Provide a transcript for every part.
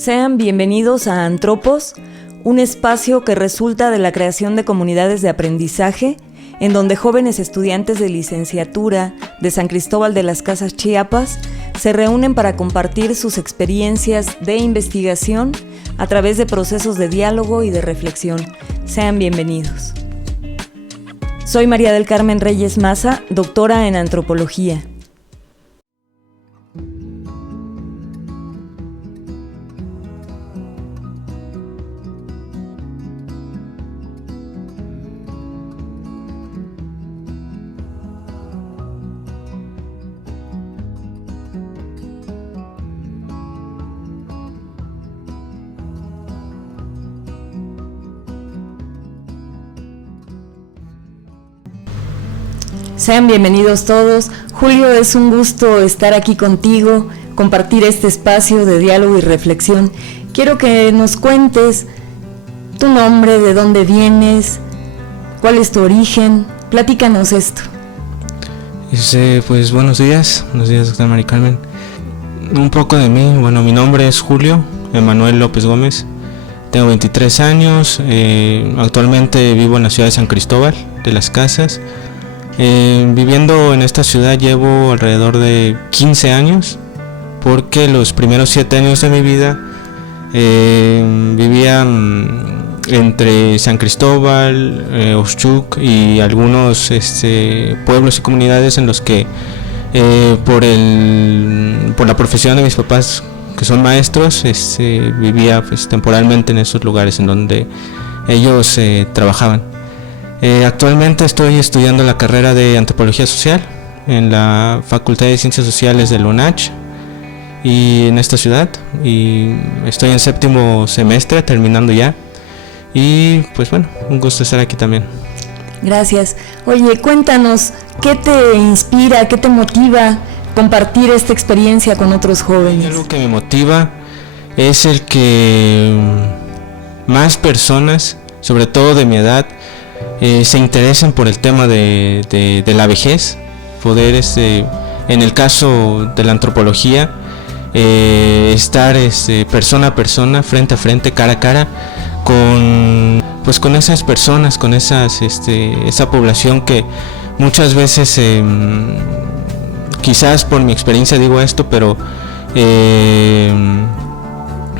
Sean bienvenidos a Antropos, un espacio que resulta de la creación de comunidades de aprendizaje, en donde jóvenes estudiantes de licenciatura de San Cristóbal de las Casas, Chiapas, se reúnen para compartir sus experiencias de investigación a través de procesos de diálogo y de reflexión. Sean bienvenidos. Soy María del Carmen Reyes Maza, doctora en antropología. Sean bienvenidos todos. Julio, es un gusto estar aquí contigo, compartir este espacio de diálogo y reflexión. Quiero que nos cuentes tu nombre, de dónde vienes, cuál es tu origen. Platícanos esto. Pues buenos días, doctora María Carmen. Un poco de mí, mi nombre es Julio Emanuel López Gómez, tengo 23 años, actualmente vivo en la ciudad de San Cristóbal de las Casas. Viviendo en esta ciudad llevo alrededor de 15 años, porque los primeros 7 años de mi vida vivía entre San Cristóbal, Oxchuc y algunos pueblos y comunidades en los que por la profesión de mis papás, que son maestros, vivía temporalmente en esos lugares en donde ellos trabajaban. Actualmente estoy estudiando la carrera de Antropología Social en la Facultad de Ciencias Sociales de la UNACH y en esta ciudad, y estoy en 7º semestre, terminando ya, y pues un gusto estar aquí también. Gracias. Oye, cuéntanos, ¿qué te inspira, qué te motiva compartir esta experiencia con otros jóvenes? Algo que me motiva es el que más personas, sobre todo de mi edad, se interesen por el tema de la vejez, poder en el caso de la antropología estar persona a persona, frente a frente, cara a cara con esas personas, con esa población que muchas veces, quizás por mi experiencia digo esto, pero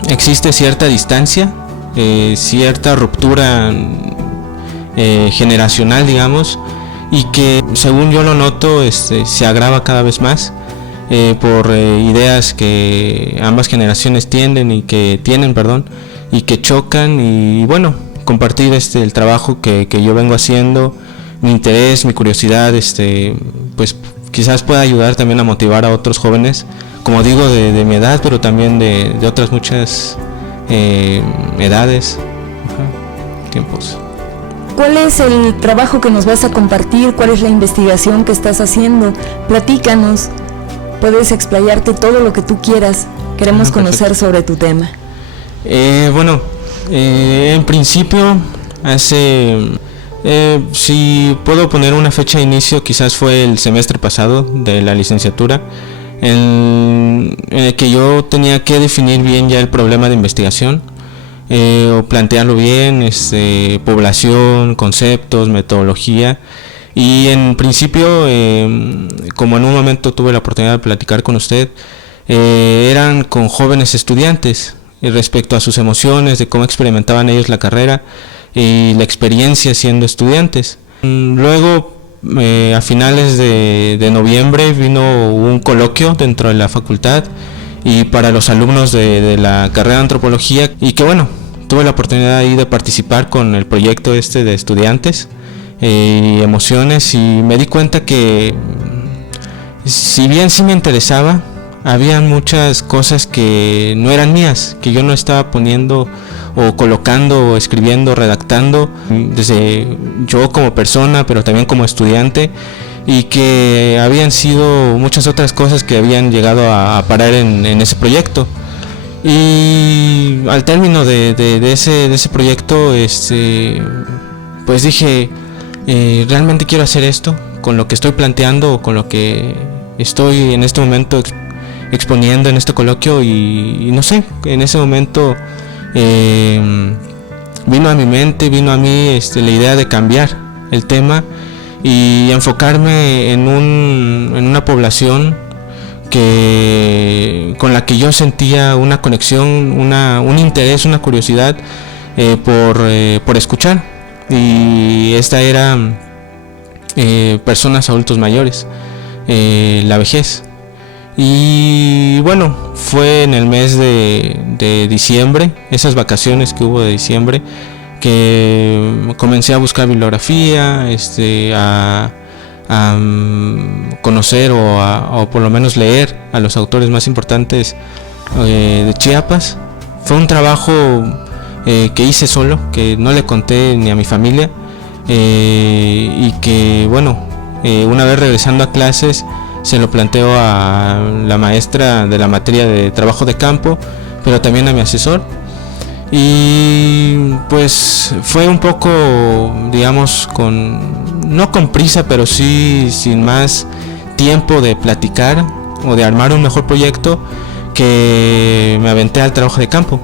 existe cierta distancia, cierta ruptura generacional, digamos, y que según yo lo noto se agrava cada vez más por ideas que ambas generaciones tienen y que chocan, y compartir el trabajo que yo vengo haciendo, mi interés, mi curiosidad, pues quizás pueda ayudar también a motivar a otros jóvenes, como digo, de mi edad, pero también de otras muchas edades, tiempos. ¿Cuál es el trabajo que nos vas a compartir? ¿Cuál es la investigación que estás haciendo? Platícanos. Puedes explayarte todo lo que tú quieras. Queremos conocer sobre tu tema. En principio, si puedo poner una fecha de inicio, quizás fue el semestre pasado de la licenciatura, en el que yo tenía que definir bien ya el problema de investigación. O plantearlo bien, población, conceptos, metodología, y en principio, como en un momento tuve la oportunidad de platicar con usted, eran con jóvenes estudiantes respecto a sus emociones, de cómo experimentaban ellos la carrera y la experiencia siendo estudiantes. Luego, a finales de noviembre vino un coloquio dentro de la facultad y para los alumnos de la carrera de antropología, y que tuve la oportunidad ahí de participar con el proyecto de estudiantes y emociones, y me di cuenta que si bien sí me interesaba, había muchas cosas que no eran mías, que yo no estaba poniendo o colocando o escribiendo, redactando, desde yo como persona, pero también como estudiante, y que habían sido muchas otras cosas que habían llegado a parar en ese proyecto. Y al término de ese proyecto, pues dije, realmente quiero hacer esto con lo que estoy planteando, o con lo que estoy en este momento exponiendo en este coloquio y no sé, en ese momento vino a mi mente, vino a mí la idea de cambiar el tema y enfocarme en una población con la que yo sentía una conexión, un interés, una curiosidad por escuchar, y esta era personas adultos mayores, la vejez. Y bueno, fue en el mes de diciembre, esas vacaciones que hubo de diciembre, que comencé a buscar bibliografía, a conocer o por lo menos leer a los autores más importantes de Chiapas. Fue un trabajo que hice solo, que no le conté ni a mi familia, y que bueno, una vez regresando a clases se lo planteo a la maestra de la materia de trabajo de campo, pero también a mi asesor, y pues fue un poco, digamos, no con prisa, pero sí sin más tiempo de platicar o de armar un mejor proyecto, que me aventé al trabajo de campo.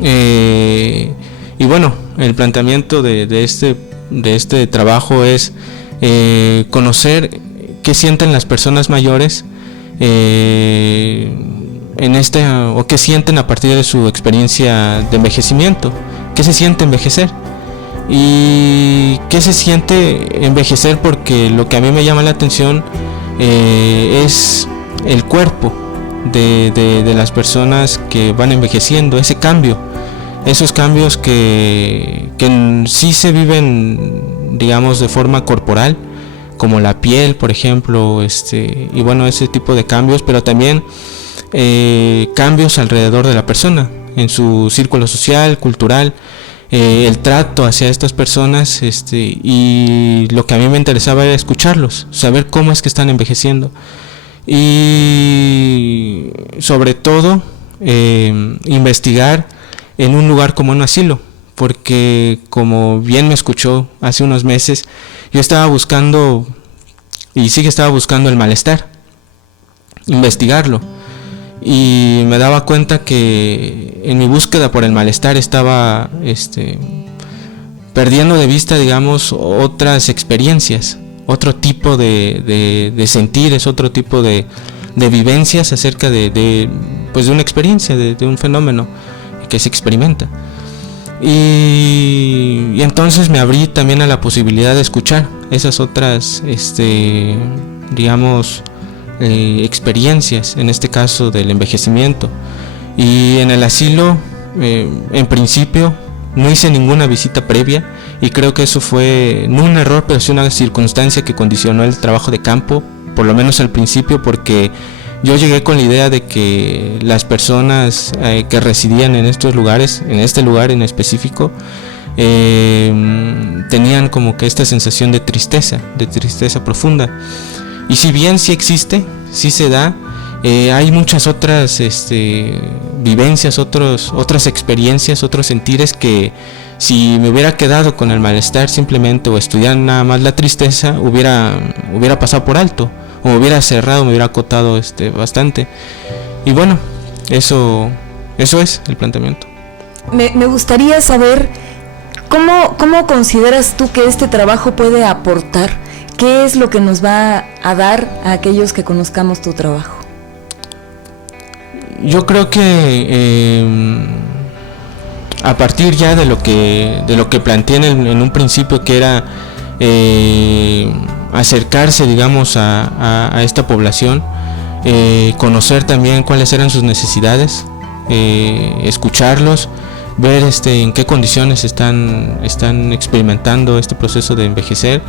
Y bueno, el planteamiento de este trabajo es conocer qué sienten las personas mayores o qué sienten a partir de su experiencia de envejecimiento, qué se siente envejecer y qué se siente envejecer, porque lo que a mí me llama la atención es el cuerpo de las personas que van envejeciendo, ese cambio, esos cambios que sí se viven, digamos, de forma corporal, como la piel, por ejemplo, y bueno, ese tipo de cambios, pero también cambios alrededor de la persona, en su círculo social, cultural, el trato hacia estas personas, y lo que a mí me interesaba era escucharlos, saber cómo es que están envejeciendo, y sobre todo investigar en un lugar como un asilo, porque como bien me escuchó hace unos meses, yo estaba buscando, y sí que estaba buscando, el malestar, investigarlo, y me daba cuenta que en mi búsqueda por el malestar estaba perdiendo de vista, digamos, otras experiencias, otro tipo de sentires, otro tipo de vivencias acerca de una experiencia, de un fenómeno que se experimenta. Y entonces me abrí también a la posibilidad de escuchar esas otras digamos experiencias, en este caso del envejecimiento. Y en el asilo, en principio no hice ninguna visita previa, y creo que eso fue no un error, pero sí una circunstancia que condicionó el trabajo de campo, por lo menos al principio, porque yo llegué con la idea de que las personas que residían en estos lugares, en este lugar en específico, tenían como que esta sensación de tristeza profunda. Y si bien sí existe, sí se da, hay muchas otras vivencias, otras experiencias, otros sentires que si me hubiera quedado con el malestar simplemente, o estudiar nada más la tristeza, hubiera pasado por alto, o me hubiera cerrado, me hubiera acotado bastante. Y bueno, eso es el planteamiento. Me gustaría saber cómo consideras tú que este trabajo puede aportar. ¿Qué es lo que nos va a dar a aquellos que conozcamos tu trabajo? Yo creo que a partir ya de lo que planteé en un principio, que era acercarse, digamos, a esta población, conocer también cuáles eran sus necesidades, escucarlos, ver en qué condiciones están experimentando este proceso de envejecer,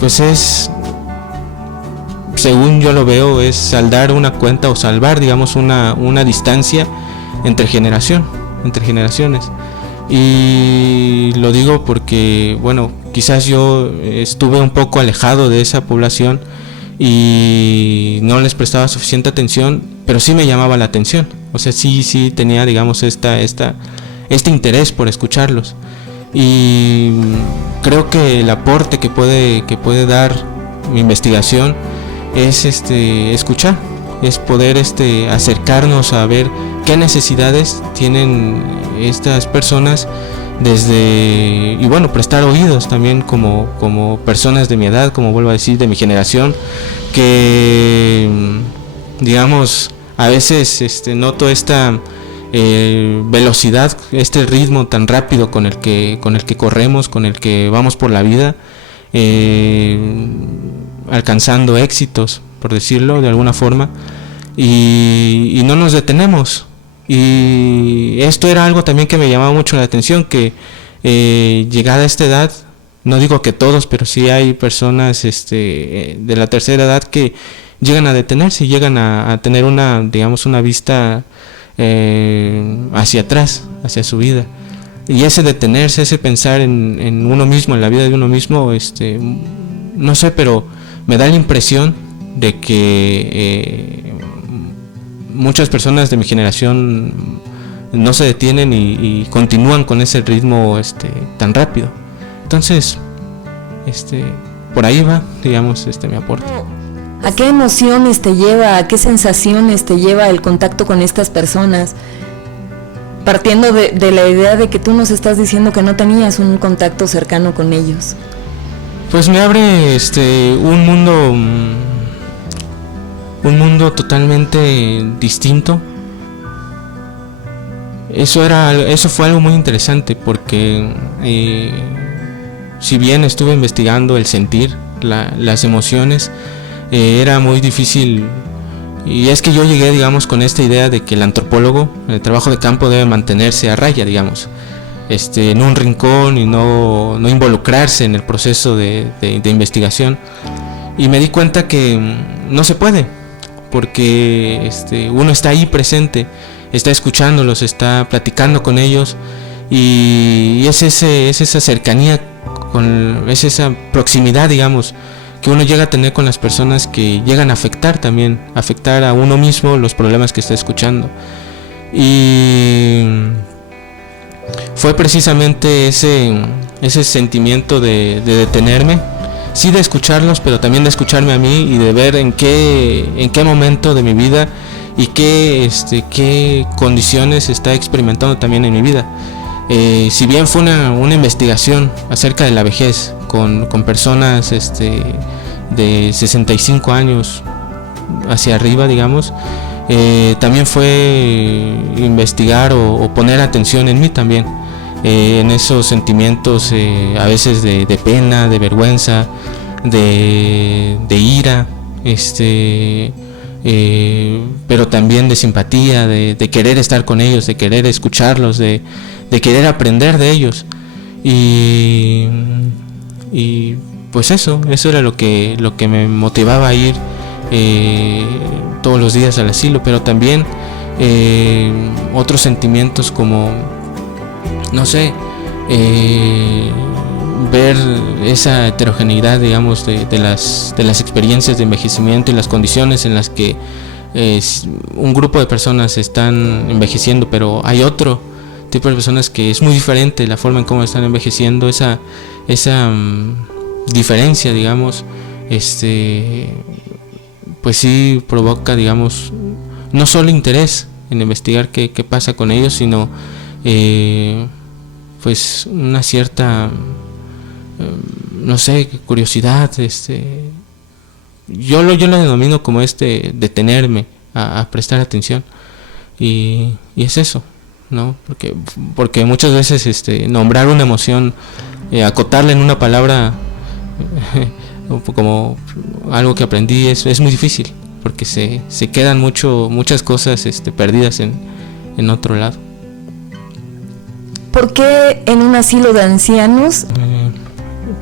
pues es, según yo lo veo, es saldar una cuenta, o salvar, digamos, una distancia entre generaciones. Y lo digo porque, bueno, quizás yo estuve un poco alejado de esa población y no les prestaba suficiente atención, pero sí me llamaba la atención. O sea, sí tenía, digamos, este interés por escucharlos. Y creo que el aporte que puede dar mi investigación es escuchar, es poder acercarnos a ver qué necesidades tienen estas personas y bueno, prestar oídos también como personas de mi edad, como vuelvo a decir, de mi generación, que digamos a veces noto esta velocidad, este ritmo tan rápido con el que corremos, con el que vamos por la vida, alcanzando éxitos, por decirlo de alguna forma, y no nos detenemos. Y esto era algo también que me llamaba mucho la atención, que llegada a esta edad, no digo que todos, pero sí hay personas de la tercera edad que llegan a detenerse y llegan a tener una vista hacia atrás, hacia su vida. Y ese detenerse, ese pensar en uno mismo, en la vida de uno mismo, no sé, pero me da la impresión de que muchas personas de mi generación no se detienen y continúan con ese ritmo tan rápido. Entonces, por ahí va, digamos, mi aporte. ¿A qué emociones te lleva, a qué sensaciones te lleva el contacto con estas personas? Partiendo de la idea de que tú nos estás diciendo que no tenías un contacto cercano con ellos. Pues me abre un mundo totalmente distinto. Eso fue algo muy interesante, porque si bien estuve investigando el sentir, las emociones, era muy difícil. Y es que yo llegué, digamos, con esta idea de que el antropólogo, en el trabajo de campo, debe mantenerse a raya, digamos, en un rincón y no involucrarse en el proceso de investigación. Y me di cuenta que no se puede, porque uno está ahí presente, está escuchándolos, está platicando con ellos, y es esa cercanía, es esa proximidad, digamos, que uno llega a tener con las personas, que llegan a afectar a uno mismo los problemas que está escuchando. Y fue precisamente ese sentimiento de detenerme, sí, de escucharlos, pero también de escucharme a mí y de ver en qué momento de mi vida y qué condiciones está experimentando también en mi vida. Si bien fue una investigación acerca de la vejez con personas de 65 años hacia arriba, digamos, también fue investigar o poner atención en mí también, en esos sentimientos a veces de pena, de vergüenza, de ira, pero también de simpatía, de querer estar con ellos, de querer escucharlos, de querer aprender de ellos. Y pues eso era lo que me motivaba a ir todos los días al asilo, pero también otros sentimientos como, no sé, ver esa heterogeneidad, digamos, de las experiencias de envejecimiento y las condiciones en las que un grupo de personas están envejeciendo, pero hay otro tipo de personas que es muy diferente la forma en cómo están envejeciendo. Esa diferencia, digamos, pues sí provoca, digamos, no solo interés en investigar qué pasa con ellos, sino pues una cierta, no sé, curiosidad. Yo lo denomino como detenerme a prestar atención, y es eso, ¿no? Porque muchas veces nombrar una emoción, acotarla en una palabra, como algo que aprendí, es muy difícil, porque se quedan muchas cosas perdidas en otro lado. ¿Por qué en un asilo de ancianos?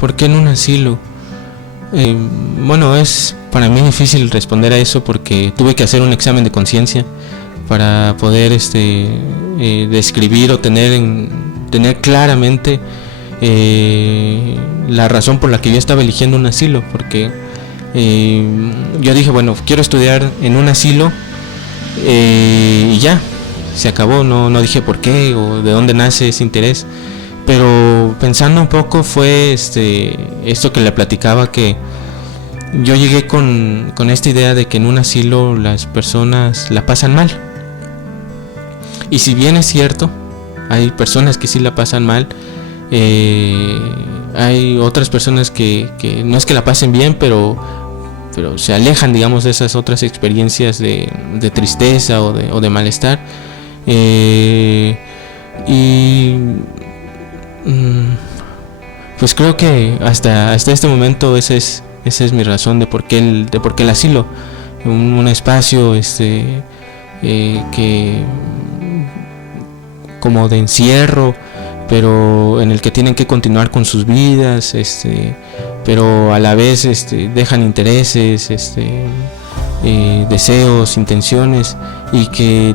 ¿Por qué en un asilo? Bueno, es para mí difícil responder a eso, porque tuve que hacer un examen de conciencia para poder describir o tener claramente la razón por la que yo estaba eligiendo un asilo, porque yo dije, bueno, quiero estudiar en un asilo, y ya, se acabó. No dije por qué o de dónde nace ese interés, pero pensando un poco fue esto que le platicaba, que yo llegué con esta idea de que en un asilo las personas la pasan mal. Y si bien es cierto, hay personas que sí la pasan mal, hay otras personas que no es que la pasen bien, pero se alejan, digamos, de esas otras experiencias de tristeza o de malestar. Pues creo que hasta este momento esa es mi razón de por qué el asilo, un espacio que como de encierro, pero en el que tienen que continuar con sus vidas, pero a la vez dejan intereses, deseos, intenciones, y que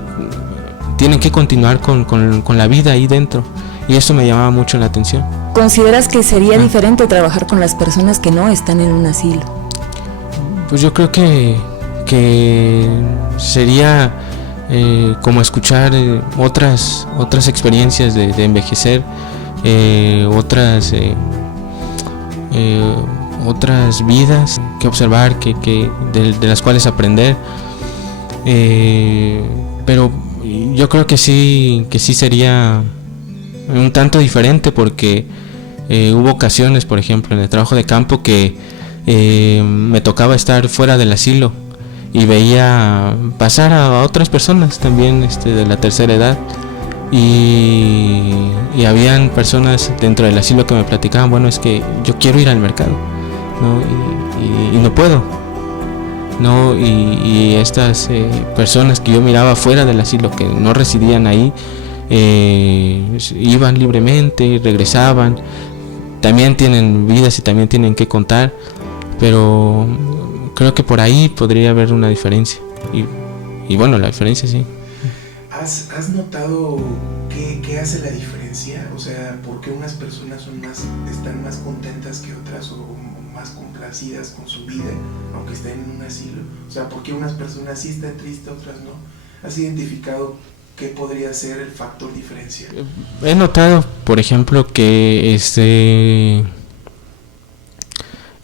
tienen que continuar con la vida ahí dentro, y eso me llamaba mucho la atención. ¿Consideras que sería diferente trabajar con las personas que no están en un asilo? Pues yo creo que sería como escuchar otras experiencias de envejecer, otras vidas que observar, de las cuales aprender, pero yo creo que sí sería un tanto diferente, porque hubo ocasiones, por ejemplo, en el trabajo de campo que me tocaba estar fuera del asilo y veía pasar a otras personas también de la tercera edad, y habían personas dentro del asilo que me platicaban, bueno, es que yo quiero ir al mercado, ¿no? y no puedo, ¿no? Y estas personas que yo miraba fuera del asilo, que no residían ahí, iban libremente, regresaban, también tienen vidas y también tienen que contar, pero creo que por ahí podría haber una diferencia, y bueno, la diferencia sí. ¿Has notado qué hace la diferencia? O sea, ¿por qué unas personas están más contentas que otras, o más complacidas con su vida, aunque estén en un asilo? O sea, ¿por qué unas personas sí están tristes, otras no? ¿Has identificado qué podría ser el factor diferencial? He notado, por ejemplo, que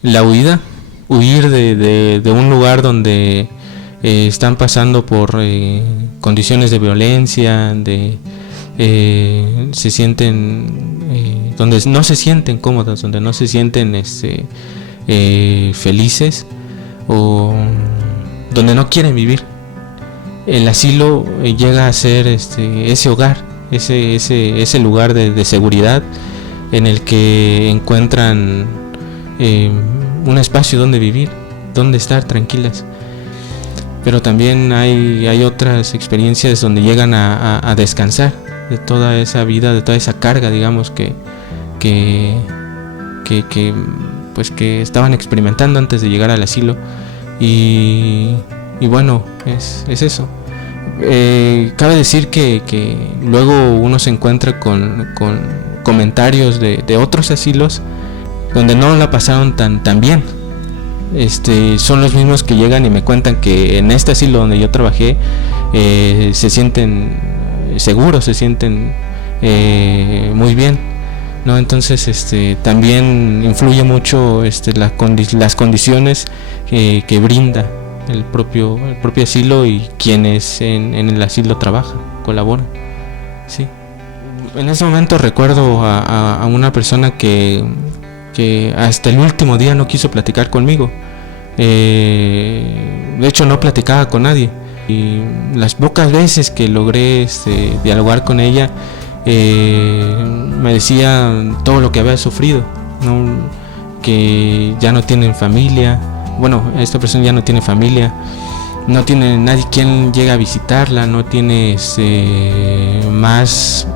la huir de un lugar donde están pasando por condiciones de violencia, se sienten donde no se sienten cómodos, donde no se sienten felices, o donde no quieren vivir. El asilo llega a ser ese hogar, ese lugar de seguridad, en el que encuentran un espacio donde vivir, donde estar tranquilas. Pero también hay otras experiencias donde llegan a descansar de toda esa vida, de toda esa carga, digamos, que estaban experimentando antes de llegar al asilo. Y bueno, es eso. Cabe decir que luego uno se encuentra con comentarios de otros asilos donde no la pasaron tan bien. Son los mismos que llegan y me cuentan que en este asilo donde yo trabajé se sienten seguros, se sienten muy bien, ¿no? Entonces también influye mucho las condiciones que brinda el propio asilo y quienes en el asilo trabajan, colaboran, sí. En ese momento recuerdo a una persona que hasta el último día no quiso platicar conmigo. De hecho, no platicaba con nadie, y las pocas veces que logré dialogar con ella, me decía todo lo que había sufrido, ¿no? Que ya no tienen familia. Bueno, esta persona ya no tiene familia, no tiene nadie quien llegue a visitarla, no tiene más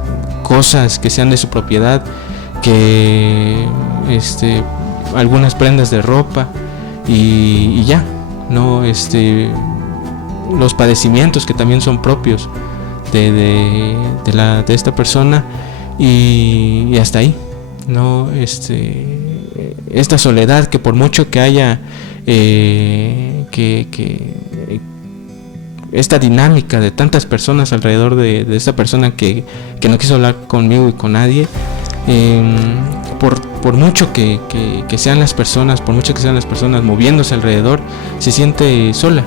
cosas que sean de su propiedad que algunas prendas de ropa, y ya, ¿no? Los padecimientos que también son propios de esta persona, y hasta ahí, ¿no? Esta soledad que por mucho que haya esta dinámica de tantas personas alrededor de esta persona que no quiso hablar conmigo y con nadie, por mucho que sean las personas, moviéndose alrededor, se siente sola.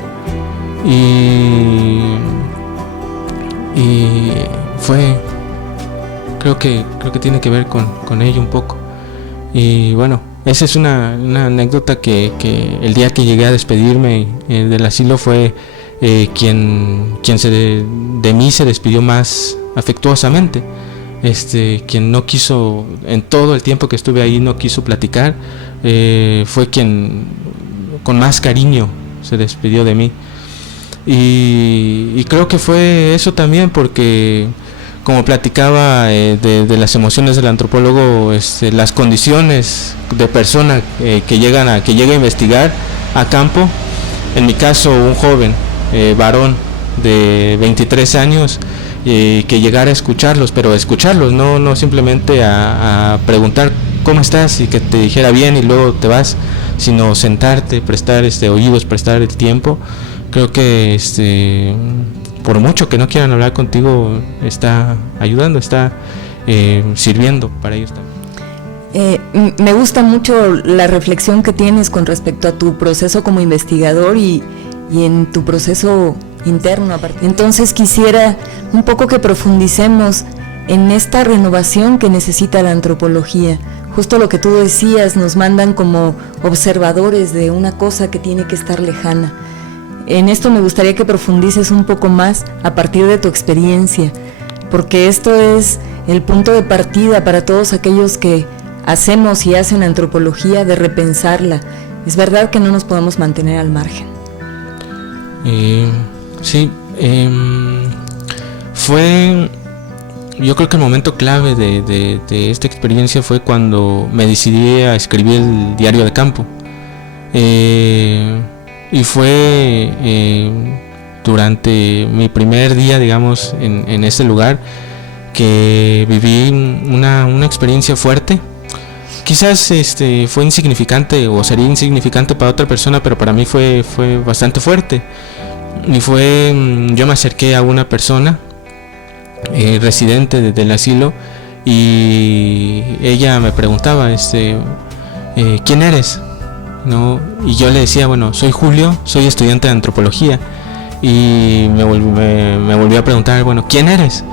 Y fue, creo que tiene que ver con ello un poco. Y bueno, esa es una anécdota que el día que llegué a despedirme del asilo fue quien de mí se despidió más afectuosamente. Quien no quiso, en todo el tiempo que estuve ahí, no quiso platicar, fue quien con más cariño se despidió de mí. Y creo que fue eso también, porque como platicaba de las emociones del antropólogo, las condiciones de persona que llega a investigar a campo, en mi caso un joven varón de 23 años, que llegara a escucharlos, pero escucharlos, no simplemente a preguntar cómo estás y que te dijera bien y luego te vas, sino sentarte, prestar oídos, prestar el tiempo. Creo que por mucho que no quieran hablar contigo, está ayudando, está sirviendo para ellos también. Me gusta mucho la reflexión que tienes con respecto a tu proceso como investigador y en tu proceso interno. Entonces quisiera un poco que profundicemos en esta renovación que necesita la antropología. Justo lo que tú decías, nos mandan como observadores de una cosa que tiene que estar lejana. En esto me gustaría que profundices un poco más a partir de tu experiencia, porque esto es el punto de partida para todos aquellos que hacemos y hacen antropología, de repensarla. Es verdad que no nos podemos mantener al margen. Sí, fue, yo creo que el momento clave de esta experiencia fue cuando me decidí a escribir el diario de campo. Y fue durante mi primer día, digamos, en ese lugar, que viví una experiencia fuerte. Quizás fue insignificante o sería insignificante para otra persona, pero para mí fue bastante fuerte. Y yo me acerqué a una persona residente del asilo, y ella me preguntaba, ¿quién eres? ¿No? Y yo le decía, bueno, soy Julio, soy estudiante de antropología. Y me volvió a preguntar, bueno, ¿quién eres?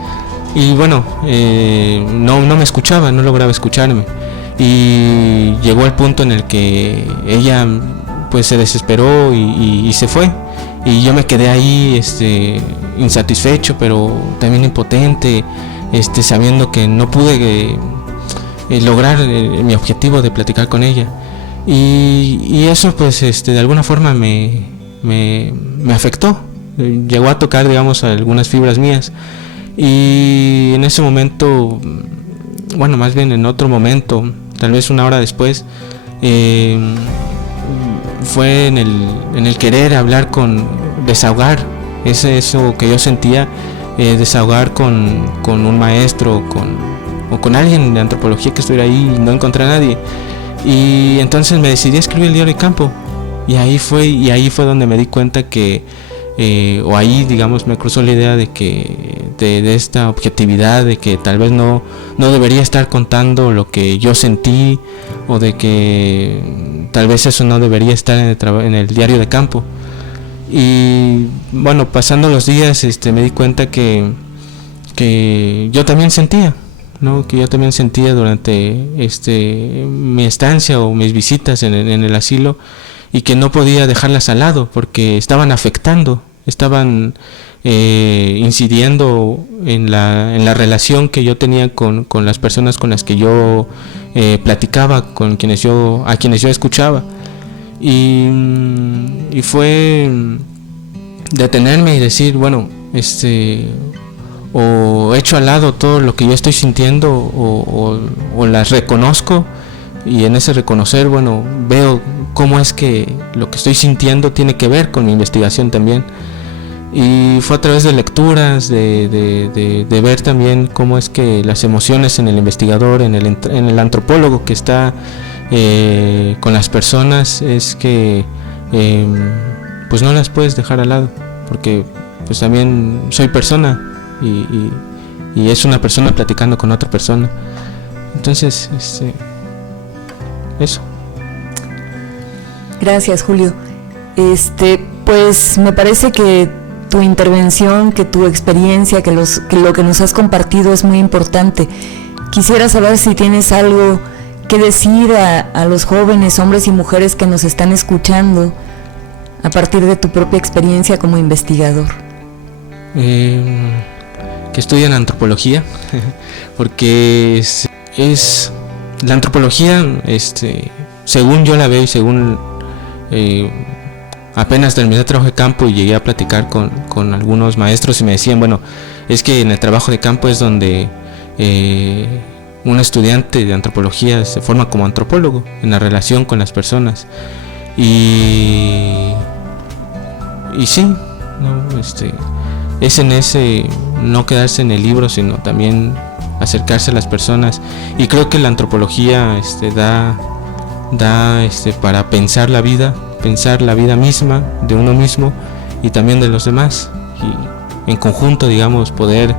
Y bueno, no me escuchaba, no lograba escucharme. Y llegó el punto en el que ella pues se desesperó y se fue. Y yo me quedé ahí insatisfecho, pero también impotente, sabiendo que no pude lograr mi objetivo de platicar con ella. Y eso pues de alguna forma me afectó, llegó a tocar, digamos, algunas fibras mías. Y en ese momento, bueno, más bien en otro momento, tal vez una hora después, fue en el querer hablar desahogar eso que yo sentía, desahogar con un maestro o con alguien de antropología que estuviera ahí, y no encontré a nadie. Y entonces me decidí a escribir el diario de campo, y ahí fue donde me di cuenta que o ahí, digamos, me cruzó la idea de que de esta objetividad, de que tal vez no debería estar contando lo que yo sentí, o de que tal vez eso no debería estar en el diario de campo. Y bueno, pasando los días me di cuenta que yo también sentía, ¿no? Que yo también sentía durante mi estancia o mis visitas en el asilo, y que no podía dejarlas al lado porque estaban afectando, estaban incidiendo en la relación que yo tenía con las personas con las que yo platicaba, a quienes yo escuchaba. Y fue detenerme y decir, bueno, o echo al lado todo lo que yo estoy sintiendo, o las reconozco, y en ese reconocer, bueno, veo cómo es que lo que estoy sintiendo tiene que ver con mi investigación también. Y fue a través de lecturas, de ver también cómo es que las emociones en el investigador, en el antropólogo que está con las personas, es que pues no las puedes dejar al lado, porque pues también soy persona, y es una persona platicando con otra persona. Entonces eso. Gracias, Julio. Pues me parece que tu intervención, que tu experiencia, que lo que nos has compartido es muy importante. Quisiera saber si tienes algo que decir a los jóvenes, hombres y mujeres que nos están escuchando a partir de tu propia experiencia como investigador. Que estudian antropología, porque es la antropología, según yo la veo y según apenas terminé el trabajo de campo y llegué a platicar con algunos maestros y me decían, bueno, es que en el trabajo de campo es donde un estudiante de antropología se forma como antropólogo en la relación con las personas y sí, ¿no? Es en ese no quedarse en el libro, sino también acercarse a las personas, y creo que la antropología da para pensar la vida misma de uno mismo y también de los demás, y en conjunto, digamos, poder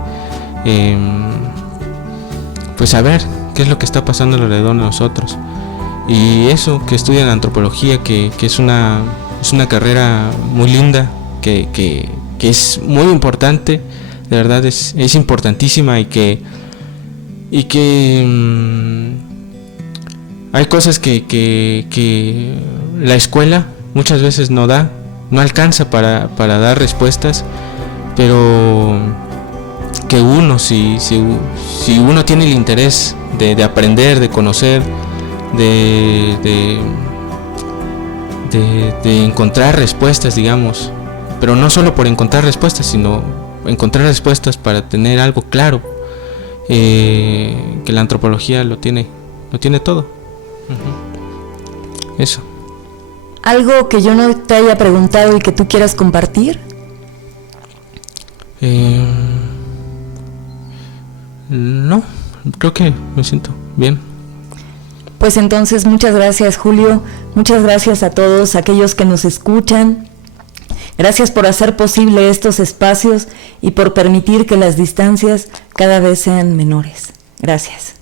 pues saber qué es lo que está pasando alrededor de nosotros. Y eso, que estudian antropología, que es una carrera muy linda, que es muy importante, de verdad es importantísima, y que hay cosas que la escuela muchas veces no alcanza para dar respuestas, pero que uno, si uno tiene el interés de aprender, de conocer, de encontrar respuestas, digamos, pero no solo por encontrar respuestas, sino encontrar respuestas para tener algo claro, que la antropología lo tiene todo. Eso. ¿Algo que yo no te haya preguntado y que tú quieras compartir? No, creo que me siento bien. Pues entonces, muchas gracias, Julio. Muchas gracias a todos aquellos que nos escuchan. Gracias por hacer posible estos espacios y por permitir que las distancias cada vez sean menores. Gracias.